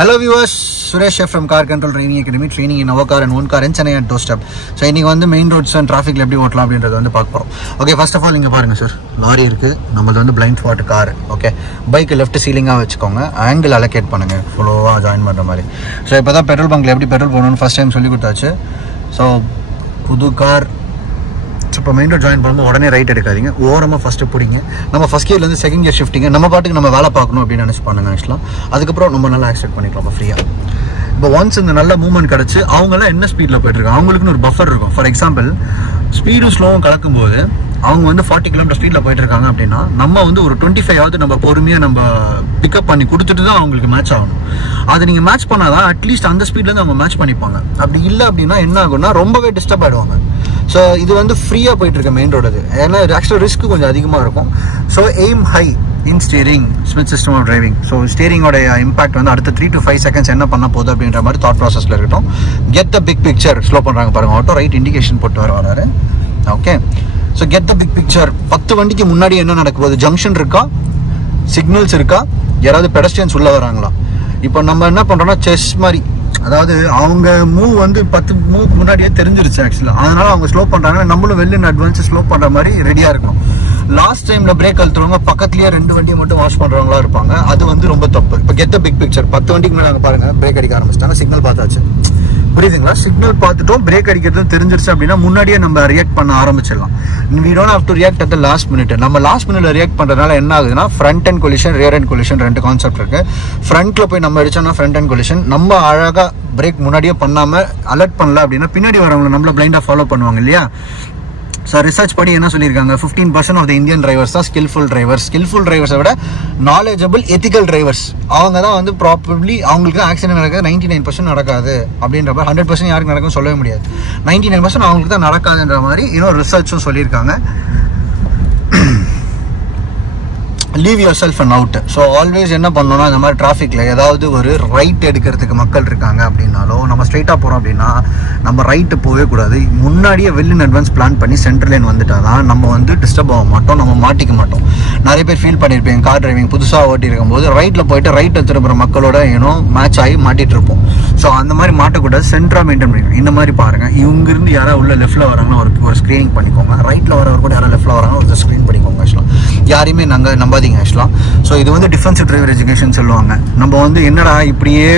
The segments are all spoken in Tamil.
Hello viewers, Suresh from CarControl Training Academy, training in our car and one car in Chennai at doorstep. So இன்னைக்கு வந்து main roads and traffic ல எப்படி ஓட்டலாம் அப்படிங்கறத வந்து பார்க்க போறோம். Okay, first of all இங்க பாருங்க சார், லாரி இருக்கு. நம்மது வந்து blind spot car. Okay, bike left சீலிங்கா வச்சுக்கோங்க. ஆங்கிள் அலோகேட் பண்ணுங்க. ஃப்ளோவா ஜாயின் பண்ற மாதிரி. So இப்போதான் பெட்ரோல் பங்க்ல எப்படி பெட்ரோல் போடணும்னு ஃபர்ஸ்ட் டைம் சொல்லி கொடுத்தாச்சு. So புது கார் இப்போ மெயின் ரோட் ஜாயின் பண்ணும்போது உடனே ரைட் எடுக்காதீங்க, ஓரமாக ஃபஸ்ட்டு பிடிங்க. நம்ம ஃபஸ்ட் கியர்லேருந்து செகண்ட் கியர் ஷிஃப்டிங்க, நம்ம பாட்டுக்கு நம்ம வேலை பார்க்கணும் அப்படின்னு நினச்சி பண்ணுங்க. ஆக்சுவலாக அதுக்கப்புறம் நம்ம நல்லா ஆக்சிடென்ட் பண்ணிக்கலாம் ஃப்ரீயாக. இப்போ ஒன்ஸ் இந்த நல்ல மூவ்மெண்ட் கிடச்சி அவங்களாம் என்ன ஸ்பீடில் போயிட்டுருக்காங்க, அவங்களுக்குன்னு ஒரு பஃபர் இருக்கும். ஃபார் எக்ஸாம்பிள் ஸ்பீடும் ஸ்லோவும் கலக்கும்போது அவங்க வந்து 40 km ஸ்பீடில் போயிட்டு இருக்காங்க அப்படின்னா நம்ம வந்து ஒரு 25 நம்ம பொறுமையாக நம்ம பிக்கப் பண்ணி கொடுத்துட்டு தான் அவங்களுக்கு மேட்ச் ஆகணும். அதை நீங்கள் மேட்ச் பண்ணாதான் அட்லீஸ்ட் அந்த ஸ்பீட்லேருந்து அவங்க மேட்ச் பண்ணிப்பாங்க. அப்படி இல்லை அப்படின்னா என்ன ஆகும்னா ரொம்பவே டிஸ்டர்ப் ஆகிடுவாங்க. ஸோ இது வந்து ஃப்ரீயாக போயிட்டு இருக்க மெயின் ரோடு. அது ஏன்னா ஆக்சுவலாக ரிஸ்க் கொஞ்சம் அதிகமாக இருக்கும். So aim high in steering Smith system of driving. So ஸ்டீரிங்கோட இம்பாக்ட் வந்து அடுத்த 3 to 5 seconds என்ன பண்ண போகுது அப்படின்ற மாதிரி தாட் ப்ராசஸில் இருக்கட்டும். Get the big picture. Slow பண்ணுறாங்க பாருங்க, ஆட்டோ ரைட் இண்டிகேஷன் போட்டு வராரு. Okay, so get the big picture. 10 வண்டிக்கு முன்னாடி என்ன நடக்க போகுது, ஜங்ஷன் இருக்கா, சிக்னல்ஸ் இருக்கா, யாராவது பெடஸ்ட்ரியன்ஸ் உள்ள வராங்களா. இப்போ நம்ம என்ன பண்ணுறோம்னா செஸ் மாதிரி, அதாவது அவங்க மூவ் வந்து 10 மூவ் முன்னாடியே தெரிஞ்சிருச்சு ஆக்சுவலாக. அதனால அவங்க ஸ்லோ பண்ணுறாங்க, நம்மளும் வெல் இன் அட்வான்ஸ் ஸ்லோ பண்ணுற மாதிரி ரெடியாக இருக்கணும். லாஸ்ட் டைமில் பிரேக் அழுத்துறவங்க பக்கத்துலேயே 2 வண்டியை மட்டும் வாஷ் பண்ணுறவங்களா இருப்பாங்க. அது வந்து ரொம்ப தப்பு. இப்போ கெட் த பிக் பிக்சர். 10 வண்டிக்கு முன்னாடி நாங்கள் பாருங்கள் பிரேக் அடிக்க ஆரம்பிச்சிட்டாங்க, சிக்னல் பார்த்தாச்சு. புரியுதுங்களா? சிக்னல் பார்த்துட்டோம், பிரேக் அடிக்கிறது தெரிஞ்சிருச்சு அப்படின்னா முன்னாடியே நம்ம ரியாக்ட் பண்ண ஆரம்பிச்சிடலாம். we don't have to react at the last minute. நம்ம லாஸ்ட் மினிட்ல ரியாக்ட் பண்றதுனால என்ன ஆகுதுன்னா front and collision, rear and collision ரெண்டு கான்செப்ட் இருக்கு. ஃப்ரண்ட்ல போய் நம்ம அடிச்சோம்னா ஃப்ரண்ட் அண்ட் கொலிஷன், நம்ம அழகா பிரேக் முன்னாடியே பண்ணாம அலர்ட் பண்ணல அப்படின்னா பின்னாடி வரவங்க நம்மள பிளைண்டா ஃபாலோ பண்ணுவாங்க இல்லையா. ஸோ ரிசர்ச் படி என்ன சொல்லியிருக்காங்க, 15% ஆஃப் த இந்தியன் டிரைவர்ஸ் தான் ஸ்கில்ஃபுல் டிரைவர்ஸ். ஸ்கில்ஃபுல் டிரைவர்ஸை விட நாலேஜபிள் எத்திக்கல் டிரைவர்ஸ் அவங்க தான் வந்து ப்ராபப்ளி அவங்களுக்கு ஆக்சிடென்ட் நடக்காது. 99% நடக்காது அப்படின்ற மாதிரி. 100% யாருக்கு நடக்கும் சொல்லவே முடியாது. 99% அவங்களுக்கு தான் நடக்காதுன்ற மாதிரி இன்னொரு ரிசர்ச்சும் சொல்லியிருக்காங்க. Leave your self and out. So always என்ன பண்ணணும்னா இந்த மாதிரி டிராஃபிக்கில் ஏதாவது ஒரு ரைட் எடுக்கிறதுக்கு மக்கள் இருக்காங்க அப்படின்னாலோ, நம்ம ஸ்ட்ரைட்டாக போகிறோம் அப்படின்னா நம்ம ரைட்டு போகவே கூடாது. முன்னாடியே வெல் இன் அட்வான்ஸ் பிளான் பண்ணி சென்ட்ரல் லைன் வந்துட்டால் தான் நம்ம வந்து டிஸ்டர்ப் ஆக மாட்டோம், நம்ம மாட்டிக்க மாட்டோம். நிறைய பேர் ஃபீல் பண்ணியிருப்பேன், கார் டிரைவிங் புதுசாக ஓட்டி இருக்கும்போது ரைட்டில் போயிட்டு ரைட்டை திரும்புகிற மக்களோட மேட்ச் ஆகி மாட்டிகிட்டு இருப்போம். ஸோ அந்த மாதிரி மாட்டக்கூடாது, சென்டராக மெயின்டைன் பண்ணிக்கணும். இந்த மாதிரி பாருங்கள், இவங்கிருந்து யாராவது உள்ள லெஃப்ட்டில் வராங்கன்னா ஒரு ஸ்க்ரீனிங் பண்ணிக்கோங்க. ரைட்டில் வரவர் கூட யாராவது லெஃப்ட்டில் வராங்கன்னா ஒரு ஸ்க்ரீன் பண்ணிக்கோங்க. ஆக்சுவலாக யாரையுமே நாங்கள் நம்பாதீங்க. ஆக்சுவலாக ஸோ இது வந்து டிஃபென்சிவ் டிரைவர் எஜுகேஷன் சொல்லுவாங்க. நம்ம வந்து என்னடா இப்படியே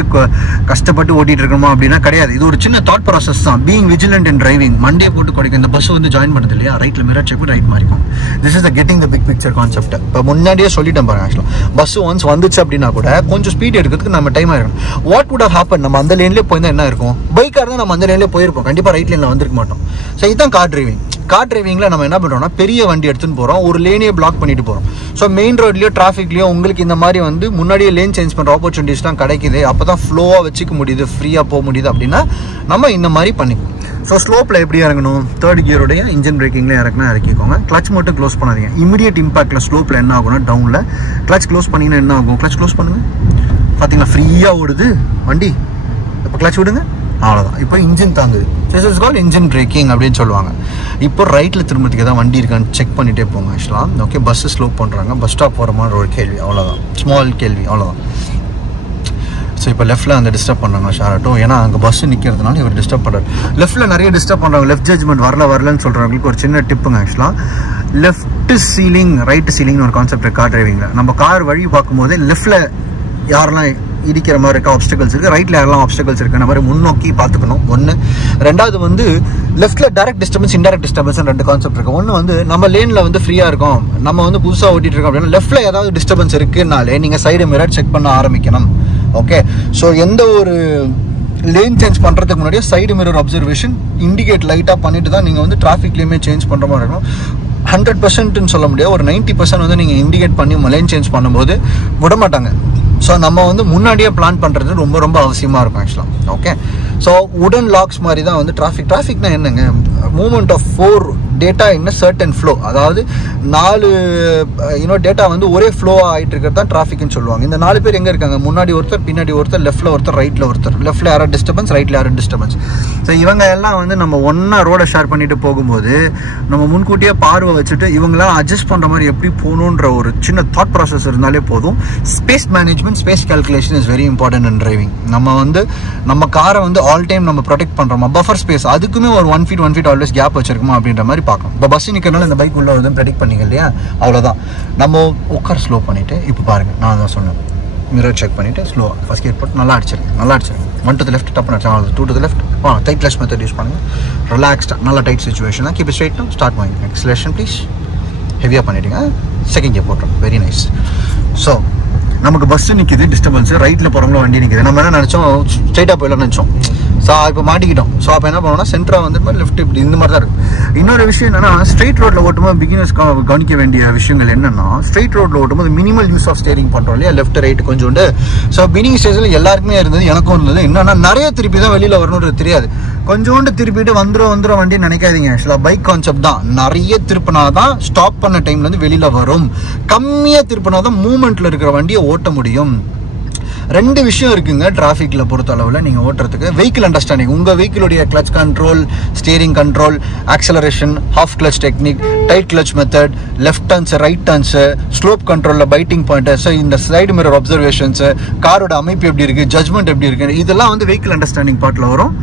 கஷ்டப்பட்டு ஓட்டிட்டு இருக்கணுமா அப்படின்னா கிடையாது. இது ஒரு சின்ன தாட் ப்ராசஸ் தான். Being vigilant in driving. மண்டே போட்டு குறைக்கும். இந்த பஸ் வந்து ஜாயின் பண்ணுறது இல்லையா, ரைட்டில் மிரர் செக் ரைட் மாறிக்கும். This is the getting the big picture concept. இப்போ முன்னாடியே சொல்லிட்டேன் பாருங்க. ஆக்சுவலாக பஸ் ஒன்ஸ் வந்துச்சு அப்படின்னா கூட கொஞ்சம் ஸ்பீட் எடுக்கிறதுக்கு நம்ம டைம் ஆகிடும். வாட் வுட் ஹவ் ஹேப்பன், நம்ம அந்த லேன்லேயே போயிருந்தா என்ன இருக்கும், பைக்காக இருந்தால் நம்ம அந்த லேன்லேயே போயிருப்போம், கண்டிப்பாக ரைட் லேனில் வந்திருக்க மாட்டோம். ஸோ இதுதான் கார் டிரைவிங். கார் டிரைவிங்கில் நம்ம என்ன பண்ணுறோம்னா பெரிய வண்டி எடுத்துன்னு போகிறோம், ஒரு லேனையே பிளாக் பண்ணிட்டு போகிறோம். ஸோ மெயின் ரோட்லேயோ டிராஃபிக்லேயோ உங்களுக்கு இந்த மாதிரி வந்து முன்னாடியே லேன் சேஞ்ச் பண்ணுற ஆப்பர்ச்சுனிட்டிஸ்லாம் கிடைக்குது. அப்போ தான் ஃப்ளோவாக வச்சுக்க முடியுது, ஃப்ரீயாக போக முடியுது அப்படின்னா நம்ம இந்த மாதிரி பண்ணிக்கணும். ஸோ ஸ்லோப்பில் எப்படி இறங்கணும், 3rd கியருடைய இன்ஜின் பிரேக்கிங்கில் இறக்குனா இறக்கிக்கோங்க. கிளச் மட்டும் க்ளோஸ் பண்ணாதீங்க. இமீடியட் இம்பாக்டில் ஸ்லோப்பில் என்ன ஆகும்னா டவுனில் கிளச் க்ளோஸ் பண்ணிங்கன்னா என்ன ஆகும், கிளச் க்ளோஸ் பண்ணுங்கள், பார்த்தீங்கன்னா ஃப்ரீயாக ஓடுது வண்டி. இப்போ கிளச் விடுங்க, அவ்வளோதான். இப்போ இன்ஜின் தாங்குது. This is called engine braking அப்படின்னு சொல்லுவாங்க. இப்போ ரைட்டில் திரும்பத்துக்கு தான் வண்டி இருக்கான்னு செக் பண்ணிகிட்டே போங்க. ஆக்சுவலாக ஓகே, பஸ்ஸு ஸ்லோ பண்ணுறாங்க, பஸ் ஸ்டாப் போகிற மாதிரி ஒரு கேள்வி, அவ்வளோதான். ஸ்மால் கேள்வி, அவ்வளோதான். ஸோ இப்போ லெஃப்ட்டில் அந்த டிஸ்டர்ப் பண்ணுறாங்க ஷார்ட்டும், ஏன்னா அங்கே பஸ்ஸு நிற்கிறதுனால இவர் டிஸ்டர்ப் பண்ணுறாரு. லெஃப்ட்டில் நிறைய டிஸ்டர்ப் பண்ணுறாங்க. லெஃப்ட் ஜட்ஜ்மெண்ட் வரலன்னு சொல்கிறவங்களுக்கு ஒரு சின்ன டிப்புங்க. ஆக்சுவலாக லெஃப்ட் சீலிங் ரைட்டு சீலிங்னு ஒரு கான்செப்ட் கார் டிரைவிங்கில். நம்ம கார் வழி பார்க்கும்போதே லெஃப்ட்டில் யாரெல்லாம் இடிக்கிற மாதிரி இருக்க ஆப்ஸ்டக்கல்ஸ் இருக்குது, ரைட்டில் யாரெல்லாம் ஆப்ஸ்டக்கல்ஸ் இருக்குது, மாதிரி முன்னோக்கி பார்த்துக்கணும். ஒன்று. ரெண்டாவது வந்து லெஃப்ட்டில் direct disturbance, indirect disturbance 2 concept இருக்குது. ஒன்று வந்து நம்ம லேனில் வந்து ஃப்ரீயாக இருக்கும், நம்ம வந்து புதுசாக ஓட்டிகிட்டு இருக்கோம் அப்படின்னா லெஃப்ட்டில் ஏதாவது டிஸ்டர்பன்ஸ் இருக்குன்னாலே நீங்கள் சைடு மிரர் செக் பண்ண ஆரம்பிக்கணும். ஓகே, ஸோ எந்த ஒரு லேன் சேஞ்ச் பண்ணுறதுக்கு முன்னாடியே சைடு மிரர் அப்சர்வேஷன், இண்டிகேட் லைட்டாக பண்ணிட்டு தான் நீங்கள் வந்து டிராஃபிக்லேயுமே சேஞ்ச் பண்ணுற மாதிரி இருக்கணும். 100%ன்னு சொல்ல முடியாது, ஒரு 90% வந்து நீங்கள் இண்டிகேட் பண்ணி லேன் சேஞ்ச் பண்ணும்போது விட மாட்டாங்க. ஸோ நம்ம வந்து முன்னாடியே பிளான் பண்ணுறது ரொம்ப ரொம்ப அவசியமாக இருக்கும் ஆக்சுவலாக. ஓகே, ஸோ உடன் லாக்ஸ் மாதிரி தான் வந்து டிராஃபிக்னா என்னங்க, movement of 4 data in certain flow, அதாவது 4 டேட்டா வந்து ஒரே ஃப்ளோ ஆகிட்டு இருக்கிறது தான் டிராஃபிக்னு சொல்லுவாங்க. இந்த 4 பேர் எங்கே இருக்காங்க? முன்னாடி ஒருத்தர், பின்னாடி ஒருத்தர், லெஃப்ட்டில் ஒருத்தர், ரைட்டில் ஒருத்தர். லெஃப்ட்டில் யாரோ டிஸ்டர்பன்ஸ், ரைட்டில் யாரோ டிஸ்டர்பன்ஸ். ஸோ இவங்க எல்லாம் வந்து நம்ம ஒன்றா ரோடை ஷேர் பண்ணிட்டு போகும்போது நம்ம முன்கூட்டியே பார்வை வச்சுட்டு இவங்களாம் அட்ஜஸ்ட் பண்ணுற மாதிரி எப்படி போகணுன்ற ஒரு சின்ன தாட் ப்ராசஸ் இருந்தாலே போதும். Space management, space calculation is very important in driving. நம்ம காரை வந்து ஆல் டைம் நம்ம ப்ரொடெக்ட் பண்ணுறோமா, பஃபர் ஸ்பேஸ் அதுக்குமே ஒரு 1 feet ஆல்வேஸ் கேப் வச்சிருக்குமா அப்படின்ற மாதிரி பார்க்கணும். இப்போ பஸ் நிற்கிறனால இந்த பைக் உள்ள வந்து ப்ரெடிக்ட் பண்ணிங்க இல்லையா, அவ்வளோதான். நம்ம உட்கார் ஸ்லோ பண்ணிவிட்டு இப்போ பாருங்கள், நான் தான் சொன்னேன், மிரர் செக் பண்ணிவிட்டு ஸ்லோவாக ஃபஸ்ட் கியர் போட்டு நல்லா அடிச்சிருக்கேன். 1 to the left டப்புன்னு அடிச்சாங்க, 2 to the left. Tight clutch method use பண்ணுங்கள். ரிலாக்ஸ்டாக நல்லா டைட் சுச்சுவேஷன் தான். கீப் ஸ்ட்ரைட் ஸ்டார்ட் பண்ணுங்க. Acceleration please. ஹெவியாக பண்ணிவிடுங்க. செகண்ட் கியர் போட்டுரும். Very nice. ஸோ நமக்கு பஸ்ஸு நிற்கிது, டிஸ்டர்பன்ஸு, ரைட்டில் போகிறவங்களும் வண்டி நிற்கிது. நம்ம என்ன நினச்சோம், ஸ்ட்ரைட்டாக போயிடலாம்னு நினச்சோம். ஸோ இப்போ மாட்டிக்கிட்டோம். ஸோ அப்போ என்ன பண்ணோம்னா சென்டராக வந்து மாதிரி லெஃப்ட் இப்படி இந்த மாதிரி தான் இருக்கும். இன்னொரு விஷயம் என்னன்னா, ஸ்ட்ரெயிட் ரோட்டில் ஓட்டும்போது பிகினர்ஸ் கவனிக்க வேண்டிய விஷயங்கள் என்னென்னா, ஸ்ட்ரெயிட் ரோட்டில் ஓட்டும்போது மினிமல் யூஸ் ஆஃப் ஸ்டேரிங் பண்ணுறோம் இல்லையா, லெஃப்ட் ரைட்டு கொஞ்சோண்டு. ஸோ பிகினிங் ஸ்டேஜில் எல்லாருக்குமே இருந்தது, எனக்கும் இருந்தது. என்னன்னா நிறைய திருப்பி தான் வெளியில் வரணுன்றது தெரியாது. கொஞ்சோண்டு திருப்பிட்டு வந்துடும் வண்டின்னு நினைக்காதீங்க. ஆக்சுவலாக பைக் கான்செப்ட் தான், நிறைய திருப்பினா தான் ஸ்டாப் பண்ண டைம்ல வந்து வெளியில் வரும். கம்மியாக திருப்பினா தான் மூவ்மெண்ட்டில் இருக்கிற வண்டியை ஓட்ட முடியும். 2 விஷயம் இருக்குங்க டிராஃபிக்கில் பொறுத்த அளவில் நீங்கள் ஓட்டுறதுக்கு. வெஹிக்கிள் அண்டர்ஸ்டாண்டிங், உங்கள் வெஹிக்கிளுடைய clutch control, steering control, acceleration, half clutch technique, tight clutch method, left turns, right turns, slope கண்ட்ரோலில் பைட்டிங் பாயிண்ட்ஸு, இந்த சைடு மிரர் அப்சர்வேஷன்ஸு, காரோட அமைப்பு எப்படி இருக்குது, ஜட்ஜ்மெண்ட் எப்படி இருக்குது, இதெல்லாம் வந்து வெஹிக்கிள் அண்டர்ஸ்டாண்டிங் பார்ட்டில் வரும்.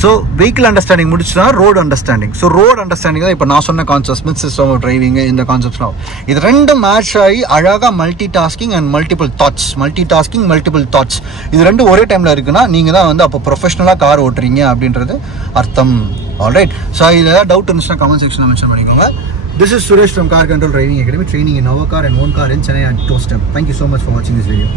ஸோ வெஹிக்கிள் அண்டர்ஸ்டாண்டிங் முடிச்சுனா road understanding. So road understanding தான் இப்போ நான் சொன்ன concept, Smith system of driving, இந்த கான்செப்ட்ஸ்லாம். இது 2 மேட்ச் ஆகி அழகாக multi tasking and multiple thoughts, இது 2 ஒரே டைமில் இருக்குன்னா நீங்கள் தான் வந்து அப்போ ப்ரொஃபஷனலாக கார் ஓட்டுறீங்க அப்படின்றது அர்த்தம். ஆல்ரைட். ஸோ இதில் ஏதாவது டவுட் இருந்துச்சுன்னா கமெண்ட் செக்ஷனில் மென்ஷன் பண்ணிக்கோங்க. This is Suresh from CarControl Driving Academy, training in our car and own car in Chennai at doorstep. Thank you so much for watching this video.